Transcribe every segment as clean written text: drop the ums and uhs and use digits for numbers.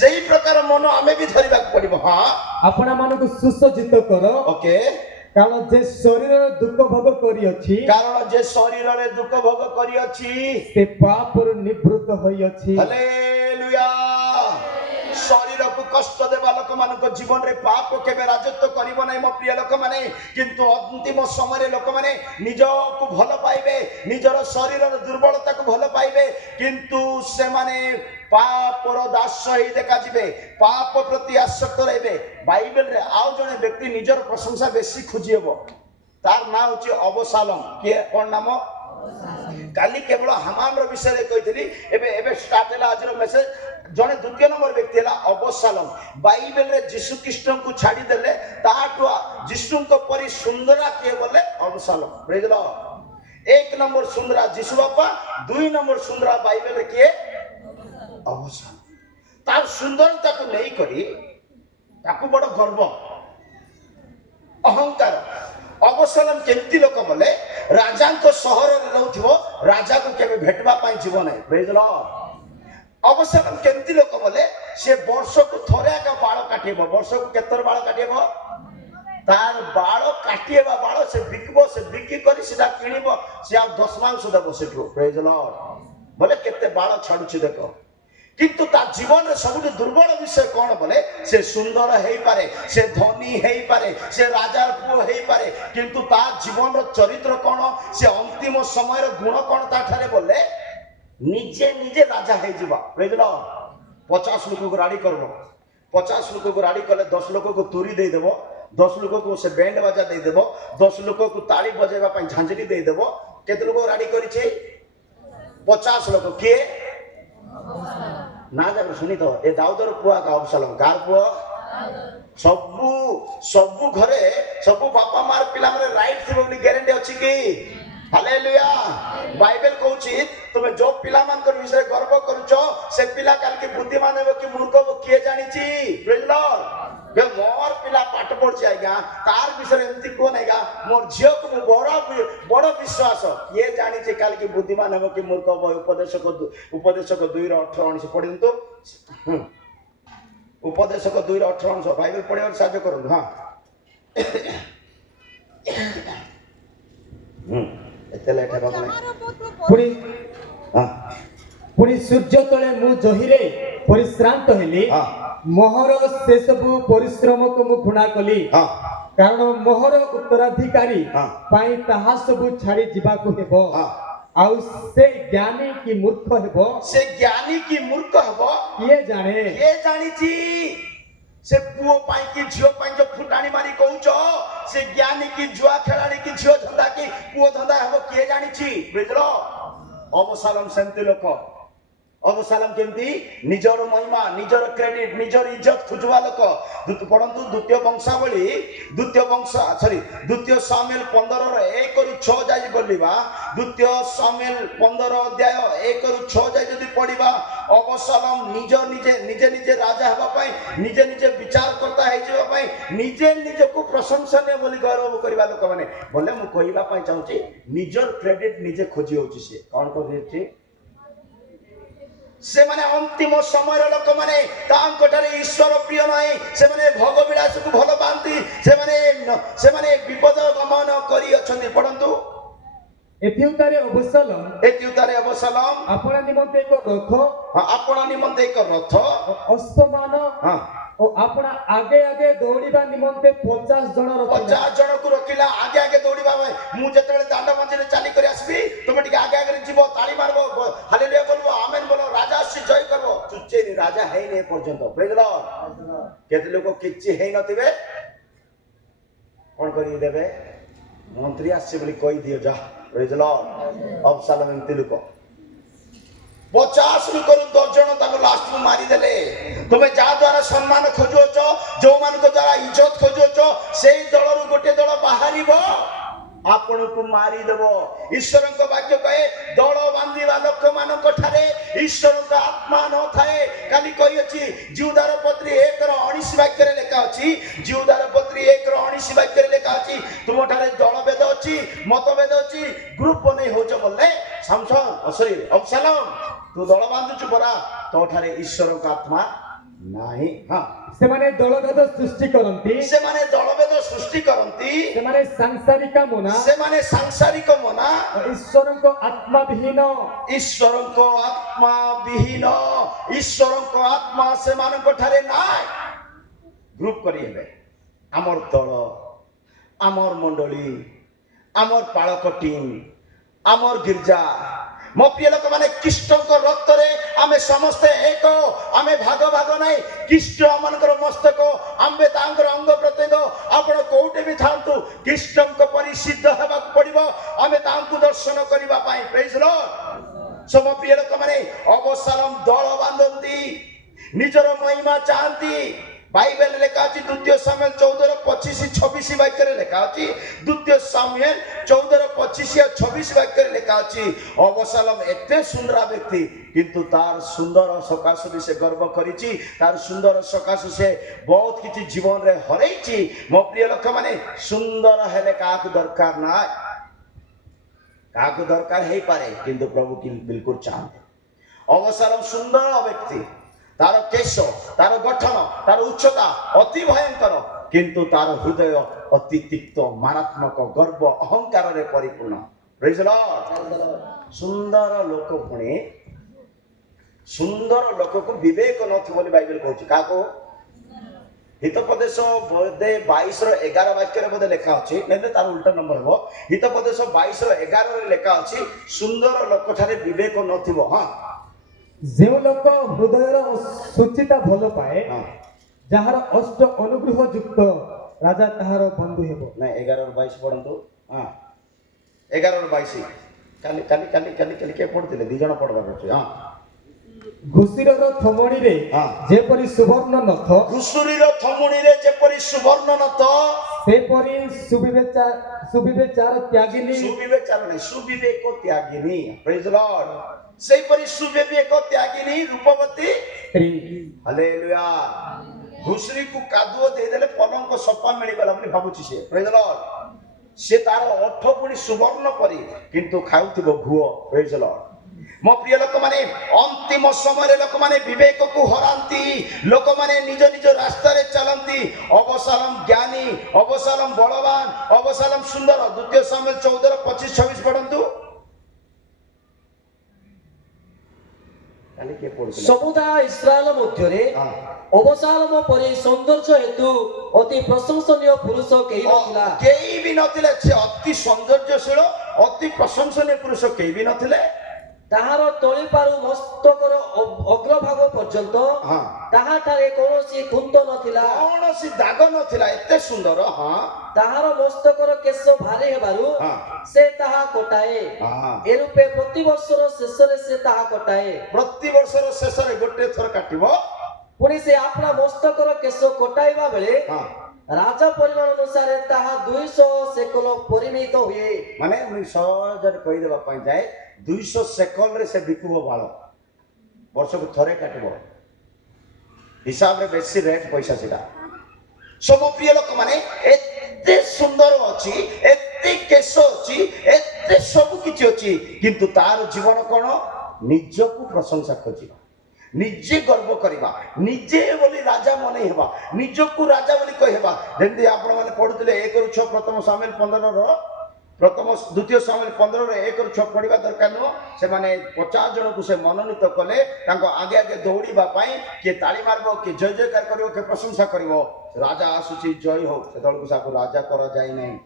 सेही प्रकार मन आमे भी धरिबा पड़िबो। हां आपना मानक सुसज्जित करो ओके कारण जे शरीर दुख भोग करी अछि कारण जे शरीर रे दुख भोग करी अछि से पाप निवृत्त होई अछि। हालेलुया। शरीर को कष्ट देवा लोक मान जीवन रे पाप केबे राजत्व करिबो नै मो प्रिय लोक माने किंतु अंतिम समय रे लोक माने निज को भल पाइबे निजर शरीर रे दुर्बलता को भल पाइबे किंतु से माने पाप रो दास ही देखा जिबे पाप प्रति आसक्त रहबे। बाइबल रे आउ जने व्यक्ति निजर प्रशंसा बेसी खोजिएबो तार ना होची अबशालोम के कोन नाम काली केवल हामान रो विषय रे कहितली एबे एबे स्टार्ट हैला आज रो मेसेज जने द्वितीय नंबर व्यक्ति हैला अबशालोम। बाइबल रे यीशु कृष्ण को छाडी देले ताटो यीशु को परि सुंदरा के बोले अबशालोम। Praise lord. एक नंबर सुंदरा यीशु बापा दुई नंबर सुंदरा बाइबल रे के अबशालोम। तार सुंदरता को नहीं करी ताकू बड़ गर्व अहंकार। अबशालोम केमती लोक बोले राजा को सहर रे रहउथिबो राजा को केबे भेटबा पाई जीवन है। Praise Lord. अबशालोम केमती लोक बोले से वर्ष को थोरे का बाल काटिबो वर्ष को केतर बाल काटिबो तार बाल काटिबा बाल से बिकबो से बिकी करी सीधा किनिबो से आ 10 मांस देबो सेठो। Praise Lord. बोले केते बाल छाडुछि देखो किंतु ता जीवन रे सबुठ दुर्बल विषय कौन बोले से सुंदर हेई पारे से धनी हेई पारे से राजा पुओ हेई पारे किंतु ता जीवन रो चरित्र कौन से अंतिम समय रो गुण कौन ता ठारे बोले निजे निजे राजा हेई जिबा। Praise Lord. 50 लोक को राडी करबो 50 लोक को राडी करले 10 लोक को तुरी दे देबो 10 लोक को से बैंड बाजा दे देबो 10 लोक को ताली बजेबा पई झांझरी दे देबो केते लोक राडी करी छे 50 लोक के ना जाकर सुनी तो ए दाऊदर पुआ का अबशालोम कार पुआ सबु सबु घरे सबु बापा मार पिला मारे राइट थी बोली गारंटी अछि की। हालेलुया। बाइबल कहूची तुमे जो पिला मान कर विषय गर्व करूछो से पिला काल के बुद्धिमान हेबो कि मूर्ख हेबो किए जानिची। Praise Lord. बे मोर पिला पाठ पढ़ जाएगा तार विषय एमती कोन हैगा मोर झियो को बड़ विश्वास किए जानिची काल के बुद्धिमान हेबो कि मूर्ख हेबो। उपदेशक 2:18 पढिंतु उपदेशक 2:18 बाइबल पढ़िबार साहाय्य करू। हां एते लेट है बाबा पुणी सूर्य तले मु जहिरे परिश्रांत हेली मोहर से सबु परिश्रम को मु घुणा कली कारण मोहर उत्तराधिकारी पाई ताहा सबु छाड़ी जिबा को हेबो आउ से ज्ञानी की मूर्ख हेबो से ज्ञानी की मूर्ख हेबो ये जानी छी से पुओ पाई की झियो पाई जो फुटाणी मारी कहूचो से ज्ञानी की जुआ खेलाड़ी की झियो धंदा की पुओ धंदा हेबो किए जानी छी। बुझलो। अबशालोम सेमती लोक अबशालोम केमती निजर महिमा निजर क्रेडिट निजर इज्जत खुजवा लोक परंतु द्वितीय सामुएल 15:1-6 जाई बोलिबा द्वितीय सामुएल 15 अध्याय 1-6 जाई जदी पढिबा अबशालोम निजे राजा हेबा पई निजे विचार करता है जेबा पई निजे को प्रशंसनीय बोली गौरव करबा लोक माने बोले मु कहिबा पई चाहूची निजर क्रेडिट निजे खोजी होची से कोन कहूची से माने अंतिम समय लोक माने तांकटारे ईश्वर प्रिय नाही से माने भोग विलास को भलो पांती से माने विपद गमन करी अछंती। परंतु एथिउतारे अबशालोम आपना निमंते एक रथ अश्वमान ओ आपना आगे दौड़ीबा निमंते 50 जन को रखिला आगे दौड़ीबा मु जतबे दांड मंजिले चाली करी आसबी तुमे टिके आगे जीवो ताली मारबो हालेलुया बोलबो आमेन बोलो राजा से जय करबो चुच्चेनी राजा है ने पर्यंत। Praise Lord. केते लोक किछि है नथिबे कोन करी देबे मंत्री आसी बोली कहि दियो जा। Praise Lord. अबशालोम एमती लोक 50 लोक 10 जन ताको लास्ट में मारी देले तुमे जा द्वारा सम्मान खोजुछो जो मान को द्वारा इज्जत खोजुछो सेई दलरु गोटे दल बाहरिबो आपण को मारी देबो। ईश्वर को वाक्य कहे दल बांधीबा लोक मान को ठारे ईश्वर का आत्मा न थाए काली कहि अछि जीवदार पत्री 1:19 वाक्य रे लेखा अछि जीवदार पत्री 1:19 वाक्य रे लेखा अछि तुम ठारे दल भेद अछि मतभेद अछि ग्रुप बनै होछ बोले सामसन सॉरी अबशालोम तू दल बांधुछु परा तो ठारे ईश्वर का आत्मा ନାହିଁ। ହଁ, ସେମାନେ ଦଳଭେଦ ସୃଷ୍ଟି କରନ୍ତି, ସେମାନେ ଦଳଭେଦ ସୃଷ୍ଟି କରନ୍ତି, ସେମାନେ ସାଂସାରିକ ମନା, ସେମାନେ ସାଂସାରିକ ମନା, ଈଶ୍ୱରଙ୍କ ଆତ୍ମା ବିହୀନ, ଈଶ୍ୱରଙ୍କ ଆତ୍ମା ବିହୀନ, ଈଶ୍ୱରଙ୍କ ଆତ୍ମା ସେମାନଙ୍କ ଠାରେ ନାହିଁ। ଗ୍ରୁପ କରି ହେବେ ଆମର ଦଳ, ଆମର ମଣ୍ଡଳୀ, ଆମର ପାଳକ ଟିମ୍, ଆମର ଗିର୍ଜା। ମୋ ପ୍ରିୟ ଲୋକମାନେ, ଖ୍ରୀଷ୍ଟଙ୍କ ରକ୍ତରେ ଆମେ ସମସ୍ତେ ଏକ, ଆମେ ଭାଗ ଭାଗ ନାହିଁ। ଖ୍ରୀଷ୍ଟ ଆମମାନଙ୍କର ମସ୍ତକ, ଆମେ ତାଙ୍କର ଅଙ୍ଗ ପ୍ରତ୍ୟଙ୍ଗ। ଆପଣ କୋଉଠି ବି ଥାନ୍ତୁ, ଖ୍ରୀଷ୍ଟଙ୍କ ପରି ସିଦ୍ଧ ହେବାକୁ ପଡିବ ଆମେ ତାଙ୍କୁ ଦର୍ଶନ କରିବା ପାଇଁ। ପ୍ରେଜ୍ ଦ ଲର୍ଡ। ସୋ ମୋ ପ୍ରିୟ ଲୋକମାନେ, ଅବସାଲମ ଦଳ ବାନ୍ଧନ୍ତି, ନିଜର ମହିମା ଚାହାନ୍ତି। ବାଇବେଲ ଲେଖା ଅଛି, ଦ୍ୱିତୀୟ ସାମୁଏଲ 14:25-26 ବାକ୍ୟରେ ଲେଖା ଅଛି। ଦ୍ୱିତୀୟ ସାମୁଏଲ 14:25-26 ବାକ୍ୟରେ ଲେଖା ଅଛି, ଅବସାଲମ ଏତେ ସୁନ୍ଦର ବ୍ୟକ୍ତି, କିନ୍ତୁ ତାର ସୁନ୍ଦର ସକାଶୁ ବି ସେ ଗର୍ବ କରିଛି, ତାର ସୁନ୍ଦର ସକାଶୁ ସେ ବହୁତ କିଛି ଜୀବନରେ ହରେଇଛି। ମୋ ପ୍ରିୟ ଲୋକମାନେ, ସୁନ୍ଦର ହେଲେ କାହାକୁ ଦରକାର ନାହିଁ, କାହାକୁ ଦରକାର ହେଇପାରେ, କିନ୍ତୁ ପ୍ରଭୁ ବିଲକୁଲ ଚାହାନ୍ତି। ଅବସାଲମ ସୁନ୍ଦର ବ୍ୟକ୍ତି, ତାର କେଶ, ତାର ଗଠନ, ତାର ଉଚ୍ଚତା ଅତି ଭୟଙ୍କର, କିନ୍ତୁ ତାର ହୃଦୟ ଅତି ତିକ୍ତ, ମାରାତ୍ମକ, ଗର୍ବ, ଅହଙ୍କାରରେ ପରିପୂର୍ଣ୍ଣ। ପ୍ରେଜ୍ ଦ ଲର୍ଡ। ସୁନ୍ଦର ଲୋକ ପୁଣି ସୁନ୍ଦର ଲୋକକୁ ବିବେକ ନଥିବ ବୋଲି ବାଇବେଲ କହୁଛି। କାହାକୁ? ହିତୋପଦେଶ ବୋଧେ 22:11 ବାକ୍ୟରେ ବୋଧେ ଲେଖା ଅଛି, ନହେଲେ ତାର ଉଲ୍ଟା ନମ୍ବର ହବ। ହିତୋପଦେଶ 22:11 ଲେଖା ଅଛି, ସୁନ୍ଦର ଲୋକଠାରେ ବିବେକ ନଥିବ। ହଁ, ଯେଉଁ ଲୋକ ହୃଦୟର ସୁଚିତା ଭଲ ପାଏ, ହଁ, ଯାହାର ଅଷ୍ଟ ଅନୁଗ୍ରହ ଯୁକ୍ତ, ରାଜା ତାହାର ବନ୍ଧୁ ହେବ। ନାଇଁ 11:22 ପଢନ୍ତୁ। ହଁ, 11:22 କାଲି କାଲି କାଲି କାଲି କାଲି କିଏ ପଢୁଥିଲେ? 2 ଜଣ ପଢବାର ଅଛି। ହଁ, ଘୁଷୁରର ଥମଣିରେ ହଁ, ଯେପରି ସୁବର୍ଣ୍ଣ ନଥ, ଘୁଷୁରୀର ଥମୁଣିରେ ଯେପରି ସୁବର୍ଣ୍ଣ ନଥ, ସେପରି ସୁବିବେଚାର ତ୍ୟାଗିନୀ, ସୁବିବେଚାର ନାହିଁ, ସୁବିବେକ ତ୍ୟାଗିନୀ। ପ୍ରେଜ୍ ଦ ଲର୍ଡ। ସେଇପରି ସୁବିବେକ ତ୍ୟାଗିନୀ ରୂପବତୀ ସ୍ତ୍ରୀ। ହାଲେଲୁୟା। ଘୁଷୁରୀକୁ କାଦୁଅ ଦେଇଦେଲେ ପଲଙ୍କ ସଫା ମିଳିଗଲା ବୋଲି ଭାବୁଛି ସେ। ପ୍ରେଜ୍ ଦ ଲର୍ଡ। ସେ ତାର ଅଠ ପୁଣି ସୁବର୍ଣ୍ଣ ପରି, କିନ୍ତୁ ଖାଉଥିବ ଘୁଅ। ପ୍ରେଜ୍ ଦ ଲର୍ଡ। ମୋ ପ୍ରିୟ ଲୋକମାନେ, ଅନ୍ତିମ ସମୟରେ ଲୋକମାନେ ବିବେକକୁ ହରାନ୍ତି, ଲୋକମାନେ ନିଜ ନିଜ ରାସ୍ତାରେ ଚାଲନ୍ତି। ଅବସାଲମ ଜ୍ଞାନୀ, ଅବସାଲମ ବଳବାନ, ଅବସାଲମ ସୁନ୍ଦର। ଦ୍ୱିତୀୟ ସାମୁଏଲ 14:25-26 ପଢନ୍ତୁ। କାଲି କିଏ ପଢୁଥିଲା? ସମୁଦାୟ ଇସ୍ରାଏଲ ମଧ୍ୟରେ ହଁ, ଅବସାଲମ ପରି ସୌନ୍ଦର୍ଯ୍ୟ ହେତୁ ଅତି ପ୍ରଶଂସନୀୟ ପୁରୁଷ କେହି ନଥିଲା। କେହି ବି ନଥିଲେ। ସେ ଅତି ସୌନ୍ଦର୍ଯ୍ୟଶୀଳ, ଅତି ପ୍ରଶଂସନୀୟ ପୁରୁଷ କେହି ବି ନଥିଲେ। ତାହାର ତଳିପାରୁ ମସ୍ତକର ଅଗ୍ରଭାଗ ପର୍ଯ୍ୟନ୍ତ ହଁ, ତାହାଠାରେ କୌଣସି କୁନ୍ତ ନଥିଲା। କୌଣସି ଦାଗ ନଥିଲା, ଏତେ ସୁନ୍ଦର। ହଁ, ତାହାର ମସ୍ତକର କେଶ ଭାରି ହେବାରୁ ହଁ, ସେ ତାହା କଟାଏ। ହଁ। ଏରୂପେ ପ୍ରତିବର୍ଷର ଶେଷରେ ସେ ତାହା କଟାଏ। ପ୍ରତିବର୍ଷର ଶେଷରେ ଗୋଟେ ଥର କାଟିବ। ପୁଣି ସେ ଆପଣା ମସ୍ତକର କେଶ କଟାଇବା ବେଳେ ହଁ, ରାଜା ପରିମାଣ ଅନୁସାରେ ତାହା 200 ସେକଲ ପରିମିତ ହୁଏ। ମାନେ ମୁଁ ସହଜରେ କହିଦେବା ପାଇଁ ଯାଏ, 200 ସେକଲରେ ସେ ବିକିବ ବାଳ। ବର୍ଷକୁ ଥରେ କାଟିବ, ହିସାବରେ ବେଶୀ ରେଟ୍ ପଇସା ସେଟା। ସବୁ ପ୍ରିୟ ଲୋକମାନେ, ଏତେ ସୁନ୍ଦର ଅଛି, ଏତେ କେଶ ଅଛି, ଏତେ ସବୁ କିଛି ଅଛି, କିନ୍ତୁ ତାର ଜୀବନ କଣ? ନିଜକୁ ପ୍ରଶଂସା ଖୋଜିବା, ନିଜେ ଗର୍ବ କରିବା, ନିଜେ ବୋଲି ରାଜା ମନେ ହେବା, ନିଜକୁ ରାଜା ବୋଲି କହିବା। ଯେମିତି ଆପଣ ମାନେ ପଢୁଥିଲେ 1-6 ପ୍ରଥମ ସାମୁଏଲ 15ର ଦ୍ୱିତୀୟ ସାମୁଏଲ 15ର 1-6 ପଢିବା ଦରକାର ନୁହଁ। ସେମାନେ 50 ଜଣଙ୍କୁ ସେ ମନୋନୀତ କଲେ, ତାଙ୍କ ଆଗେ ଆଗେ ଦୌଡ଼ିବା ପାଇଁ। କିଏ ତାଳି ମାରିବ, କିଏ ଜୟ ଜୟକାର କରିବ, କିଏ ପ୍ରଶଂସା କରିବ। ରାଜା ଆସୁଛି, ଜୟ ହଉ। ସେତେବେଳକୁ ତାକୁ ରାଜା କରାଯାଇ ନାହିଁ,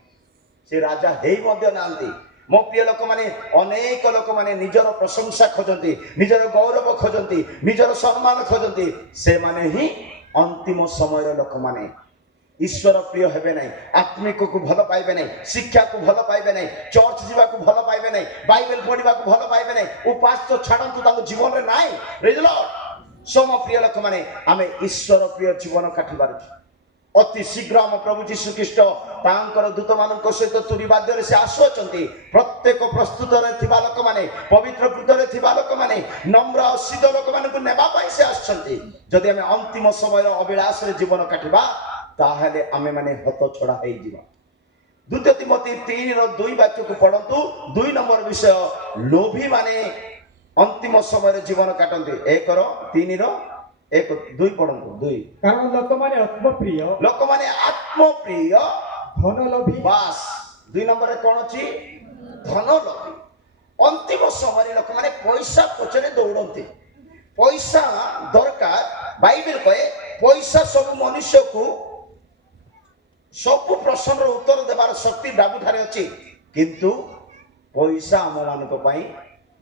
ସେ ରାଜା ହେଇ ମଧ୍ୟ ନାହାନ୍ତି। ମୋ ପ୍ରିୟ ଲୋକମାନେ, ଅନେକ ଲୋକମାନେ ନିଜର ପ୍ରଶଂସା ଖୋଜନ୍ତି, ନିଜର ଗୌରବ ଖୋଜନ୍ତି, ନିଜର ସମ୍ମାନ ଖୋଜନ୍ତି। ସେମାନେ ହିଁ ଅନ୍ତିମ ସମୟର ଲୋକମାନେ। ଈଶ୍ୱର ପ୍ରିୟ ହେବେ ନାହିଁ, ଆତ୍ମିକକୁ ଭଲ ପାଇବେ ନାହିଁ, ଶିକ୍ଷାକୁ ଭଲ ପାଇବେ ନାହିଁ, ଚର୍ଚ୍ଚ ଯିବାକୁ ଭଲ ପାଇବେ ନାହିଁ, ବାଇବେଲ ପଢିବାକୁ ଭଲ ପାଇବେ ନାହିଁ। ଉପାସ ତ ଛାଡ଼ନ୍ତୁ, ତାଙ୍କ ଜୀବନରେ ନାହିଁ। ପ୍ରେଜ୍ ଦ ଲର୍ଡ। ସୋ ମୋ ପ୍ରିୟ ଲୋକମାନେ, ଆମେ ଈଶ୍ୱର ପ୍ରିୟ ଜୀବନ କାଟିବାର ଅଛି। ଅତି ଶୀଘ୍ର ଆମ ପ୍ରଭୁ ଯୀଶୁ ଖ୍ରୀଷ୍ଟ ତାଙ୍କର ଦୂତମାନଙ୍କ ସହିତ ତୁରୀ ବାଦ୍ୟରେ ସେ ଆସୁଅଛନ୍ତି। ପ୍ରତ୍ୟେକ ପ୍ରସ୍ତୁତରେ ଥିବା ଲୋକମାନେ, ପବିତ୍ର କୃତରେ ଥିବା ଲୋକମାନେ, ନମ୍ର ଓ ସିଦ୍ଧ ଲୋକମାନଙ୍କୁ ନେବା ପାଇଁ ସେ ଆସିଛନ୍ତି। ଯଦି ଆମେ ଅନ୍ତିମ ସମୟ ଅବିଳାସରେ ଜୀବନ କାଟିବା, ତାହେଲେ ଆମେ ମାନେ ହତ ଛଡା ହେଇଯିବା। ଦ୍ୱିତୀୟ ତିମୋଥୀ 3:2 ବାକ୍ୟକୁ ପଢନ୍ତୁ। 2 ନମ୍ବର ବିଷୟ, ଲୋଭୀ ମାନେ ଅନ୍ତିମ ସମୟରେ ଜୀବନ କାଟନ୍ତି। 1:3 ଏକ ଦୁଇ ପଢନ୍ତୁ ଦୁଇ କାରଣ ଲୋକମାନେ ଆତ୍ମପ୍ରିୟ ଲୋକମାନେ ଆତ୍ମପ୍ରିୟ ଧନଲୋଭୀ ବାସ୍ 2 ନମ୍ବରରେ କଣ ଅଛି ଧନ ଲୋଭୀ ଅନ୍ତିମ ସମୟରେ ଲୋକମାନେ ପଇସା ପଛରେ ଦୌଡନ୍ତି ପଇସା ଦରକାର ବାଇବେଲ କହେ ପଇସା ସବୁ ମନୁଷ୍ୟକୁ ସବୁ ପ୍ରଶ୍ନର ଉତ୍ତର ଦେବାର ଶକ୍ତି ବାବୁଠାରେ ଅଛି କିନ୍ତୁ ପଇସା ଆମ ମାନଙ୍କ ପାଇଁ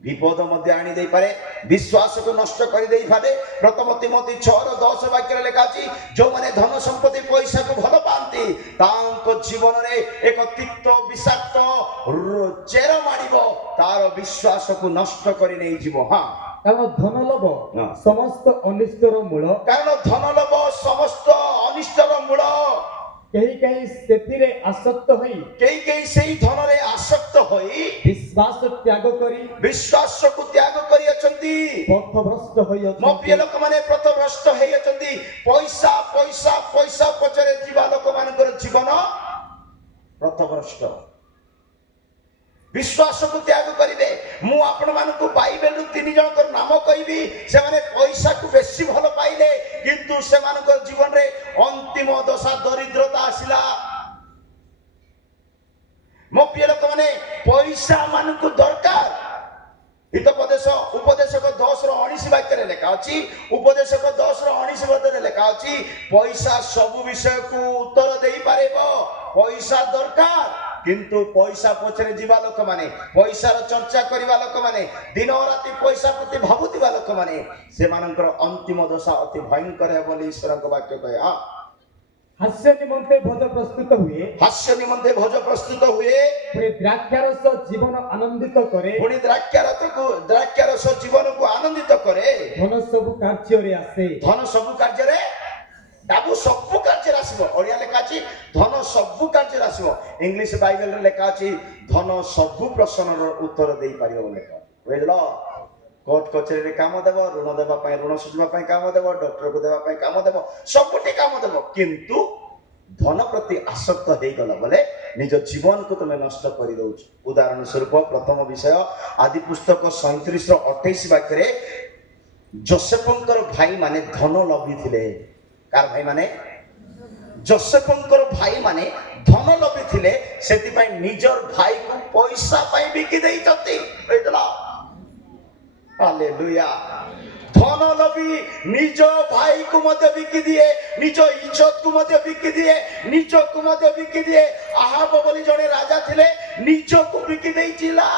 ବିପଦ ମଧ୍ୟ ଆଣି ଦେଇପାରେ ବିଶ୍ୱାସକୁ ନଷ୍ଟ କରି ଦେଇପାରେ ପ୍ରଥମ ତିମୋଥୀ 6:10 ବାକ୍ୟରେ ଲେଖା ଅଛି ଯେଉଁମାନେ ଧନ ସମ୍ପତ୍ତି ପଇସାକୁ ଭଲ ପାଆନ୍ତି ତାଙ୍କ ଜୀବନରେ ଏକ ତିକ୍ତ ବିଷାକ୍ତ ଚେର ମାଡ଼ିବ ତାର ବିଶ୍ୱାସକୁ ନଷ୍ଟ କରି ନେଇଯିବ ହଁ କାରଣ ଧନଲୋଭ ହଁ। ସମସ୍ତ ଅନିଷ୍ଟର ମୂଳ କାରଣ ଧନଲୋଭ ସମସ୍ତ ଅନିଷ୍ଟର ମୂଳ କେହି ସେଥିରେ ଆସକ୍ତ ହୋଇ କେହି ସେହି ଧନରେ ଆସକ୍ତ ହୋଇ ବିଶ୍ୱାସ ତ୍ୟାଗ କରି ବିଶ୍ୱାସକୁ ତ୍ୟାଗ କରିଅଛନ୍ତି ପଥଭ୍ରଷ୍ଟ ମୋ ହୋଇଅଛନ୍ତି ପ୍ରିୟ ଲୋକମାନେ ପଥଭ୍ରଷ୍ଟ ହେଇଅଛନ୍ତି ପଇସା ପଇସା ପଇସା ପଛରେ ଥିବା ଲୋକମାନଙ୍କର ଜୀବନ ପଥଭ୍ରଷ୍ଟ ବିଶ୍ୱାସକୁ ତ୍ୟାଗ କରିବେ ମୁଁ ଆପଣମାନଙ୍କୁ ବାଇବେଲରୁ 3 ଜଣଙ୍କର ନାମ କହିବି ସେମାନେ ପଇସାକୁ ବେଶୀ ଭଲ ପାଇଲେ କିନ୍ତୁ ସେମାନଙ୍କର ଜୀବନରେ ଅନ୍ତିମ ଦଶା ଦରିଦ୍ରତା ଆସିଲା ମୋ ପ୍ରିୟ ଲୋକମାନେ ପଇସା ମାନଙ୍କୁ ଦରକାର ହିତୋପଦେଶ ଉପଦେଶକ 10:19 ବାକ୍ୟରେ ଲେଖା ଅଛି ଉପଦେଶକ 10:19 ମଧ୍ୟରେ ଲେଖା ଅଛି ପଇସା ସବୁ ବିଷୟକୁ ଉତ୍ତର ଦେଇପାରିବ ପଇସା ଦରକାର କିନ୍ତୁ ପଇସା ପଛରେ ଯିବା ଲୋକମାନେ ପଇସାର ଚର୍ଚ୍ଚା କରିବା ଲୋକମାନେ ଦିନ ରାତି ପଇସା ପ୍ରତି ଭାବୁଥିବା ଲୋକମାନେ ସେମାନଙ୍କର ଅନ୍ତିମ ଦଶା ଅତି ଭୟଙ୍କର ହେବ ବୋଲି ଈଶ୍ୱରଙ୍କ ବାକ୍ୟ କହେ ହାସ୍ୟ ନିମନ୍ତେ ଭୋଜ ପ୍ରସ୍ତୁତ ହୁଏ ହାସ୍ୟ ନିମନ୍ତେ ଭୋଜ ପ୍ରସ୍ତୁତ ହୁଏ ପୁଣି ଦ୍ରାକ୍ଷାରସ ଜୀବନ ଆନନ୍ଦିତ କରେ ପୁଣି ଦ୍ରାକ୍ଷାରସ ଜୀବନକୁ ଆନନ୍ଦିତ କରେ ଧନ ସବୁ କାର୍ଯ୍ୟରେ ଆସେ ଧନ ସବୁ କାର୍ଯ୍ୟରେ ବାବୁ ସବୁ କାର୍ଯ୍ୟରେ ଆସିବ ଓଡ଼ିଆ ଲେଖା ଅଛି ଧନ ସବୁ କାର୍ଯ୍ୟରେ ଆସିବ ଇଂଲିଶ ବାଇବେଲରେ ଲେଖା ଅଛି ଧନ ସବୁ ପ୍ରଶ୍ନର ଉତ୍ତର ଦେଇପାରିବ ବୋଲି ଲେଖା ବୁଝିଲ କୋର୍ଟ କଚେରୀରେ କାମ ଦେବ ଋଣ ଦେବା ପାଇଁ ଋଣ ସୁଝିବା ପାଇଁ କାମ ଦେବ ଡକ୍ଟରକୁ ଦେବା ପାଇଁ କାମ ଦେବ ସବୁଠି କାମ ଦେବ କିନ୍ତୁ ଧନ ପ୍ରତି ଆସକ୍ତ ହେଇଗଲା ବୋଲେ ନିଜ ଜୀବନକୁ ତୁମେ ନଷ୍ଟ କରିଦଉଛ ଉଦାହରଣ ସ୍ୱରୂପ ପ୍ରଥମ ବିଷୟ ଆଦି ପୁସ୍ତକ 37:28 ବାକ୍ୟରେ ଯୋସେଫଙ୍କର ଭାଇମାନେ ଧନ ଲୋଭୀ ଥିଲେ कार भाई माने जोसेफଙ୍କର ଭାଇ ମାନେ ଧନ ଲୋଭୀ ଥିଲେ ସେଥିପାଇଁ ନିଜର ଭାଇ କୁ ପଇସା ପାଇଁ ବିକି ଦେଇଛନ୍ତି ବୁଝିଲା ହାଲେଲୁୟା ଧନ ଲୋଭୀ ନିଜ ଭାଇ କୁ ମଧ୍ୟ ବିକି ଦିଏ ନିଜ ଇଜ୍ଜତ କୁ ମଧ୍ୟ ବିକି ଦିଏ ନିଜକୁ ମଧ୍ୟ ବିକି ଦିଏ ଆହାବ ବୋଲି ଜଣେ ରାଜା ଥିଲେ ନିଜକୁ ବିକି ଦେଇଥିଲା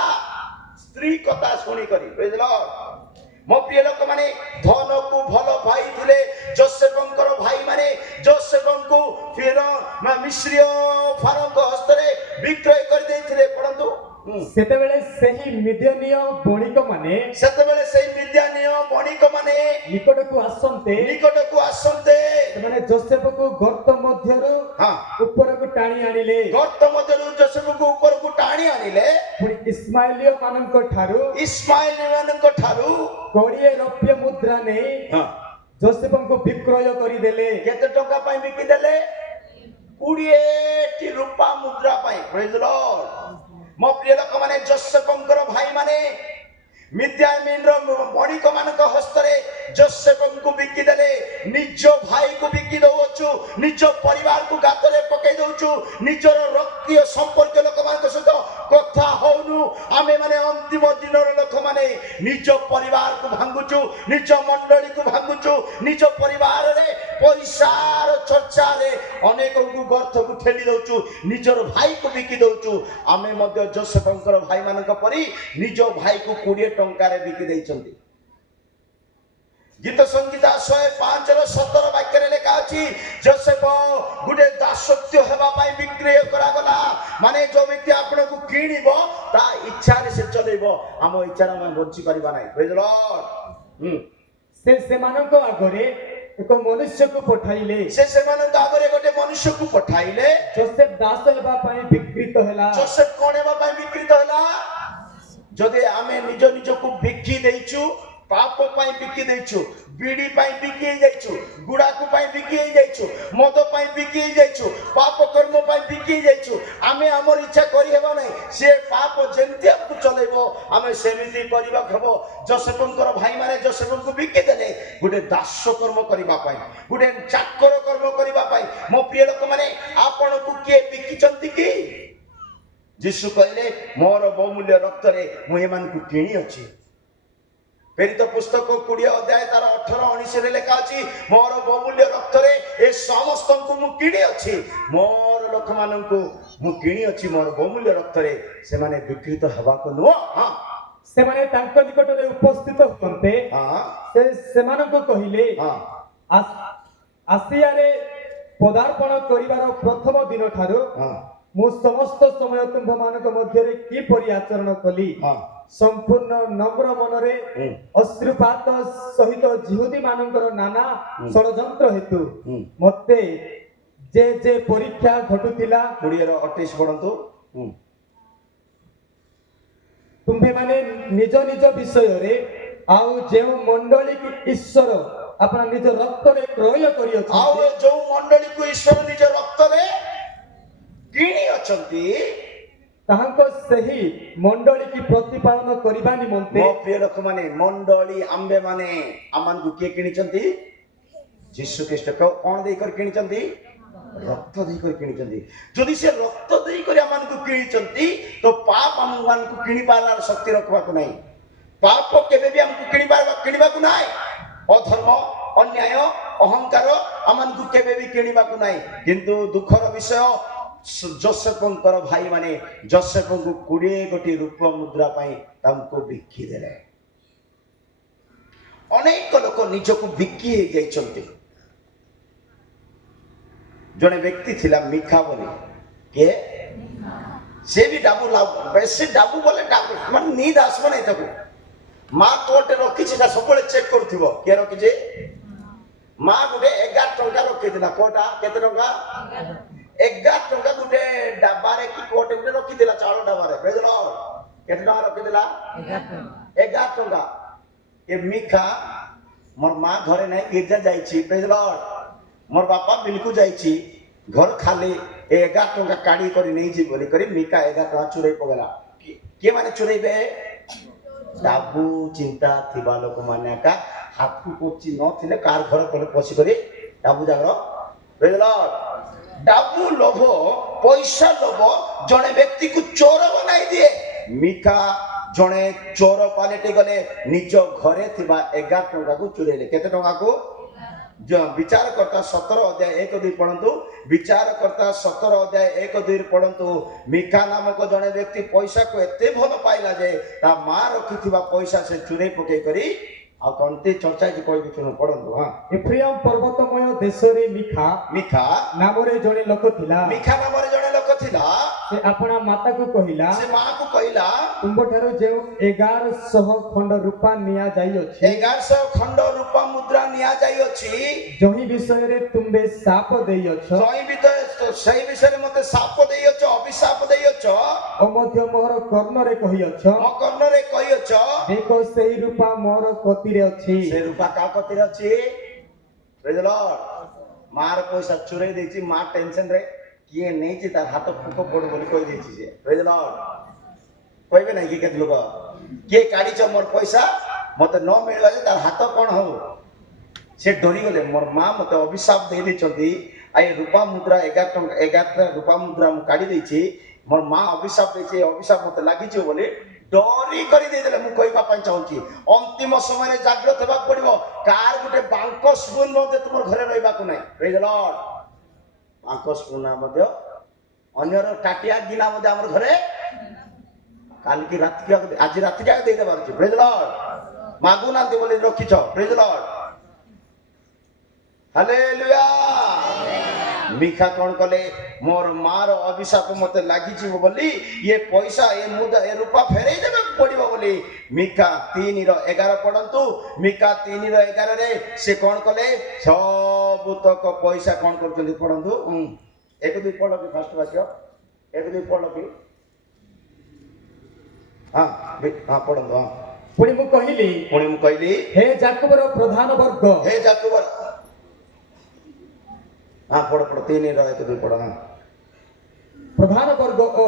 ସ୍ତ୍ରୀ କଥା ଶୁଣି କରି ବୁଝିଲା ମୋ ପ୍ରିୟ ଲୋକମାନେ ଧନକୁ ଭଲ ପାଇଥିଲେ ଯୋସେଫଙ୍କର ଭାଇମାନେ ଯୋସେଫଙ୍କୁ ମିଶ୍ରୀୟ ଫାରୋଙ୍କ ହସ୍ତରେ ବିକ୍ରୟ କରିଦେଇଥିଲେ ପରନ୍ତୁ ସେତେବେଳେ ସେହି ମିଦିଆନୀୟ ବଣିକମାନେ ନିକଟକୁ ଆସନ୍ତେ ସେମାନେ ଯୋସେଫକୁ ଗର୍ତ୍ତ ମଧ୍ୟରୁ ଉପରକୁ ଟାଣି ଆଣିଲେ ଉପରକୁ ଟାଣି ଆଣିଲେ ପୁଣି ଇସ୍ମାଏଲୀୟ ମାନଙ୍କ ଠାରୁ 20 ରୌପ୍ୟ ମୁଦ୍ରା ନେଇ ଯୋସେଫଙ୍କୁ ବିକ୍ରୟ କରିଦେଲେ କେତେ ଟଙ୍କା ପାଇଁ ବିକିଦେଲେ 20ଟି ରୂପା ମୁଦ୍ରା ପାଇଁ ପ୍ରେଜ୍ ଦ ଲର୍ଡ ମୋ ପ୍ରିୟ ଲୋକମାନେ ଯୋସେଫଙ୍କର ଭାଇମାନେ ମିଦ୍ୟାମିନର ବଣିକ ମାନଙ୍କ ହସ୍ତରେ ଯୋସେଫଙ୍କୁ ବିକିଦେଲେ ନିଜ ଭାଇକୁ ବିକି ଦଉଛୁ ନିଜ ପରିବାରକୁ ଗାତରେ ପକେଇ ଦଉଛୁ ନିଜର ରକ୍ତୀୟ ସମ୍ପର୍କ ଲୋକମାନଙ୍କ ସହିତ କଥା ହଉନୁ ଆମେ ମାନେ ଅନ୍ତିମ ଦିନର ଲୋକମାନେ ନିଜ ପରିବାରକୁ ଭାଙ୍ଗୁଛୁ ନିଜ ମଣ୍ଡଳୀକୁ ଭାଙ୍ଗୁଛୁ ନିଜ ପରିବାରରେ ପଇସାର ଚର୍ଚ୍ଚାରେ ଅନେକଙ୍କୁ ଗର୍ତ୍ତକୁ ଠେଲି ଦଉଛୁ ନିଜର ଭାଇକୁ ବିକି ଦଉଛୁ ଆମେ ମଧ୍ୟ ଯୋସେଫଙ୍କର ଭାଇମାନଙ୍କ ପରି ନିଜ ଭାଇକୁ 20 ଟଙ୍କାରେ ବିକି ଦେଇଛନ୍ତି ଗୀତ ସଂଗୀତା 105:17 ବାକ୍ୟରେ ଲେଖା ଅଛି ଯୋସେଫ ଗୋଟେ ଦାସତ୍ୱ ହେବା ପାଇଁ ବିକ୍ରୟ କରାଗଲା ମାନେ ଯୋଉ ବ୍ୟକ୍ତି ଆପଣଙ୍କୁ କିଣିବ ତା ଇଚ୍ଛାରେ ସେ ଚଲେଇବ ଆମ ଇଚ୍ଛାରେ ଆମେ ବଞ୍ଚି ପାରିବା ନାହିଁ ପ୍ରେଜ୍ ଦ ଲର୍ଡ ସେ ସେମାନଙ୍କ ଆଗରେ ଏକ ମନୁଷ୍ୟକୁ ପଠାଇଲେ ସେମାନଙ୍କ ଆଗରେ ଗୋଟେ ମନୁଷ୍ୟକୁ ପଠାଇଲେ ଯୋସେଫ ଦାସ ହେବା ପାଇଁ ବିକ୍ରିତ ହେଲା ଯୋସେଫ କଣ ହେବା ପାଇଁ ବିକ୍ରିତ ହେଲା ଯଦି ଆମେ ନିଜକୁ ବିକି ଦେଇଛୁ ପାପ ପାଇଁ ବିକି ଦେଇଛୁ, ବିଡି ପାଇଁ ବିକି ହେଇଯାଇଛୁ, ଗୁଡାକୁ ପାଇଁ ବିକି ହେଇଯାଇଛୁ, ମଦ ପାଇଁ ବିକି ହେଇଯାଇଛୁ, ପାପ କର୍ମ ପାଇଁ ବିକି ହେଇଯାଇଛୁ। ଆମେ ଆମର ଇଚ୍ଛା କରିହେବ ନାହିଁ। ସେ ପାପ ଯେମିତି ଆମକୁ ଚଲେଇବ ଆମେ ସେମିତି କରିବାକୁ ହେବ। ଯୋସେଫଙ୍କର ଭାଇମାନେ ଯୋସେଫଙ୍କୁ ବିକି ଦେଲେ ଗୋଟେ ଦାସ କର୍ମ କରିବା ପାଇଁ, ଗୋଟେ ଚାକର କର୍ମ କରିବା ପାଇଁ। ମୋ ପ୍ରିୟ ଲୋକମାନେ, ଆପଣଙ୍କୁ କିଏ ବିକିଛନ୍ତି କି? ଯୀଶୁ କହିଲେ ମୋର ବହୁମୂଲ୍ୟ ରକ୍ତରେ ମୁଁ ଏମାନଙ୍କୁ କିଣି ଅଛି। ପ୍ରେରିତ ପୁସ୍ତକ 20 ଅଧ୍ୟାୟ ତାର 18-19 ଲେଖା ଅଛି, ମୋର ବହୁମୂଲ୍ୟ ରକ୍ତରେ ଏ ସମସ୍ତଙ୍କୁ ମୁଁ କିଣି ଅଛି। ମୋର ଲୋକମାନଙ୍କୁ ମୁଁ କିଣି ଅଛି ମୋର ବହୁମୂଲ୍ୟ ରକ୍ତରେ, ସେମାନେ ବିକୃତ ହେବାକୁ ନୁହଁ। ସେମାନେ ତାଙ୍କ ନିକଟରେ ଉପସ୍ଥିତ ହୁଅନ୍ତେ ସେ ସେମାନଙ୍କୁ କହିଲେ, ଆସିଆରେ ପଦାର୍ପଣ କରିବାର ପ୍ରଥମ ଦିନ ଠାରୁ ମୁଁ ସମସ୍ତ ସମୟ ତୁମ୍ଭମାନଙ୍କ ମଧ୍ୟରେ କିପରି ଆଚରଣ କଲି। ସମ୍ପୂର୍ଣ୍ଣ ନମ୍ର ମନରେ ଅଶ୍ରୁପାତ ସହିତ ଯିହୁଦୀ ମାନଙ୍କର ନାନା ଷଡ଼ଯନ୍ତ୍ର ହେତୁ ମତେ ଯେ ପରୀକ୍ଷା ଘଟୁଥିଲା। 20-28 ପଢନ୍ତୁ। ତୁମ୍ଭେମାନେ ନିଜ ନିଜ ବିଷୟରେ ଆଉ ଯେଉଁ ମଣ୍ଡଳୀ ଈଶ୍ୱର ଆପଣ ନିଜ ରକ୍ତରେ କ୍ରୟ କରିଅଛନ୍ତି, ଆଉ ଯେଉଁ ମଣ୍ଡଳୀକୁ ଈଶ୍ୱର ନିଜ ରକ୍ତରେ କିଣି ଅଛନ୍ତି, ତାହାଙ୍କ ସେହି ମଣ୍ଡଳୀ କି ପ୍ରତିପାଳନ କରିବା ନିମନ୍ତେ। ମୋ ପ୍ରିୟ ଲୋକମାନେ, ମଣ୍ଡଳୀ ଆମ୍ଭେ ମାନେ ଆମମାନଙ୍କୁ କିଏ କିଣିଛନ୍ତି? ଯୀଶୁ ଖ୍ରୀଷ୍ଟ। କଣ ଦେଇକରି କିଣିଛନ୍ତି? ରକ୍ତ ଦେଇକରି କିଣିଛନ୍ତି। ଯଦି ସେ ରକ୍ତ ଦେଇକରି ଆମମାନଙ୍କୁ କିଣିଛନ୍ତି ତ ପାପ ଆମମାନଙ୍କୁ କିଣି ପାରିବାର ଶକ୍ତି ରଖିବାକୁ ନାହିଁ। ପାପ କେବେ ବି ଆମକୁ କିଣିବାକୁ ନାହିଁ। ଅଧର୍ମ, ଅନ୍ୟାୟ, ଅହଙ୍କାର ଆମମାନଙ୍କୁ କେବେ ବି କିଣିବାକୁ ନାହିଁ। କିନ୍ତୁ ଦୁଃଖର ବିଷୟ, ଯୋସେଫଙ୍କର ଭାଇମାନେ ଯୋସେଫଙ୍କୁ 20 କୋଟି ରୂପ ମୁଦ୍ରା ପାଇଁ ତାଙ୍କୁ ବିକି ଦେଲେ। ଅନେକ ଲୋକ ନିଜକୁ ବିକି ହେଇଯାଇଛନ୍ତି। ଜଣେ ବ୍ୟକ୍ତି ଥିଲା ମିଖା ବୋଲି, କିଏ? ସେ ବି ଡାବୁ ବେଶୀ ଡାବୁ ବୋଲେ ଡାବୁ ମାନେ ନିଦ ଆସିବ ନାହିଁ ତାକୁ। ମା କୋଟେ ରଖିଛି, ତା ସବୁବେଳେ ଚେକ୍ କରୁଥିବ। କିଏ ରଖିଛି? ମା ଗୋଟେ 11 ଟଙ୍କା ରଖିଥିଲା। କୋଟା କେତେ ଟଙ୍କା? 11 ଟଙ୍କା ଗୋଟେ ଡବାରେ କି କୋଟେ ଗୋଟେ ରଖିଥିଲା, ଚାଉଳ ଡବାରେ। ବୁଝିଲ? କେତେ ଟଙ୍କା ରଖିଥିଲା? 11 ଟଙ୍କା। ଏ ମିଖା ମୋର ମା ଘରେ ନାହିଁ, ଗିର୍ଜା ଯାଇଛି। ବୁଝିଲ? ମୋର ବାପା ବିଲକୁ ଯାଇଛି, ଘର ଖାଲି 11 ଟଙ୍କା କାଢି କରି ନେଇଛି ବୋଲି କରି ମିକା 11 ଟଙ୍କା ଚୁରେଇ ପକେଇଲା। କିଏ ମାନେ ଚୁରେଇବେ? ଡାବୁ ଚିନ୍ତା ଥିବା ଲୋକମାନେ ଏକା ହାତକୁ ପୋଛି ନଥିଲେ କାହାର ଘର ତଳେ ପଶିକରି ଡାବୁ ଜାଗର। ବୁଝିଲ? ଡାବୁ ଲୋଭ, ପଇସା ଲୋଭ ଜଣେ ବ୍ୟକ୍ତିକୁ ଚୋର ବନାଇ ଦିଏ। ମିକା ଜଣେ ଚୋର ପାଲଟି ଗଲେ, ନିଜ ଘରେ ଥିବା 11 ଟଙ୍କାକୁ ଚୁରେଇଲେ। କେତେ ଟଙ୍କାକୁ? ବିଚାରକର୍ତ୍ତା 17 ଅଧ୍ୟାୟ 1-2 ପଢନ୍ତୁ। ବିଚାରକର୍ତ୍ତା 17 ଅଧ୍ୟାୟ 1-2 ପଢନ୍ତୁ। ମିକା ନାମକ ଜଣେ ବ୍ୟକ୍ତି ପଇସାକୁ ଏତେ ଭଲ ପାଇଲା ଯେ ତା ମା ରଖିଥିବା ପଇସା ସେ ଚୁରେଇ ପକେଇ କରି ଆଉ କଣତି ଚର୍ଚ୍ଚା କହିବି ଶୁଣ ପଢନ୍ତୁ। ଏଫ୍ରାଇମ ପର୍ବତମୟ ଦେଶରେ ମିଖା ନାମରେ ଜଣେ ଲୋକ ଥିଲା। ମିଖା ନାମରେ ଜଣେ ଲୋକ ଥିଲା। ସେ ଆପଣା ମାତାକୁ କହିଲା, ସେ ମାକୁ କହିଲା, ତୁମ୍ଭଠାରୁ ଯେଉଁ 1100 ଖଣ୍ଡ ରୂପା ନିଆଯାଇଅଛି, 1100 ଖଣ୍ଡ ରୂପା ମୁଦ୍ରା ନିଆଯାଇଅଛି, ଜହି ବିଷୟରେ ତୁମ୍ଭେ ସାପ ଦେଇଅଛ, ସେଇ ବିଷୟରେ ମତେ ସାପ ଦେଇଅଛ, ଅଭିଶାପ ଦେଇଅଛ, ଓ ମଧ୍ୟ ମୋର କର୍ଣ୍ଣରେ କହିଅଛ, ମୋ କର୍ଣ୍ଣରେ କହିଅଛ। ଦେଖ ସେହି ରୂପା ମୋର କତିରେ ଅଛି। ସେ ରୂପା କାହା କତିରେ ଅଛି? ବୁଝିଲ? ମାର ପଇସା ଚୁରେଇ ଦେଇଛି। ମା ଟେନସନ ରେ କିଏ ନେଇଛି ତାର ହାତ ଫୁକ ପଡୁ ବୋଲି କହି ଦେଇଛି। ସେ ବୁଝିଲ? କହିବେ ନାଇଁ କି କେତେ ଲୋକ, କିଏ କାଢିଛ ମୋର ପଇସା, ମତେ ନ ମିଳିବା ଯେ ତାର ହାତ କଣ ହବ? ସେ ଡରିଗଲେ। ମୋର ମା ମତେ ଅଭିଶାପ ଦେଇ ଦେଇଛନ୍ତି, ଏ ରୂପା ମୁଦ୍ରା 11ଟା ରୂପା ମୁଦ୍ରା ମୁଁ କାଢି ଦେଇଛି, ମୋର ମା ଅଭିଶାପ ଦେଇଛି, ଅଭିଶାପ ମତେ ଲାଗିଛି ବୋଲି ଡରି କରି ଦେଇଦେଲେ। ମୁଁ କହିବା ପାଇଁ ଚାହୁଁଛି, ଅନ୍ତିମ ସମୟରେ ଜାଗ୍ରତ ହେବାକୁ ପଡିବ। କାହାର ଗୋଟେ ବାଙ୍କ ସ୍ପୁନ ମଧ୍ୟ ତୁମର ଘରେ ରହିବାକୁ ନାହିଁ। ବୁଝିଲ? ବାଙ୍କ ସ୍ପୁନ ମଧ୍ୟ, ଅନ୍ୟର କାଟିଆ ଗିନା ମଧ୍ୟ ଆମର ଘରେ କାଲିକି ରାତିକି ଆଜି ରାତିକି ଦେଇଦେବାର ଅଛି। ବୁଝିଲ? ମାଗୁନାହାନ୍ତି ବୋଲି ରଖିଛ। ବୁଝିଲ? ହାଲେଲୁୟା। ମିଖା କଣ କଲେ? ମୋର ମାର ଅଭିଶାପ ମତେ ଲାଗିଯିବ ବୋଲି ଇଏ ପଇସା ଏ ମୁଦ୍ରା ଏ ରୂପା ଫେରେଇ ଦେବାକୁ ପଡିବ ବୋଲି ମିକା 3:11 ପଢନ୍ତୁ। ମିକା 3:11 ସେ କଣ କଲେ? ସବୁତକ ପଇସା କଣ କରୁଛନ୍ତି ପଢନ୍ତୁ। 1-2 ପଢ କି ଫାଷ୍ଟ ବାକ୍ୟ 1-2 ପଢ କି? ହଁ ପଢନ୍ତୁ। ପୁଣି ମୁଁ କହିଲି ହେ ଯାକୋବର ପ୍ରଧାନ ବର୍ଗ हे जाकूब हाँ पढ़ 3 1 2 पढ़ हाँ ପ୍ରଧାନ ବର୍ଗ ଓ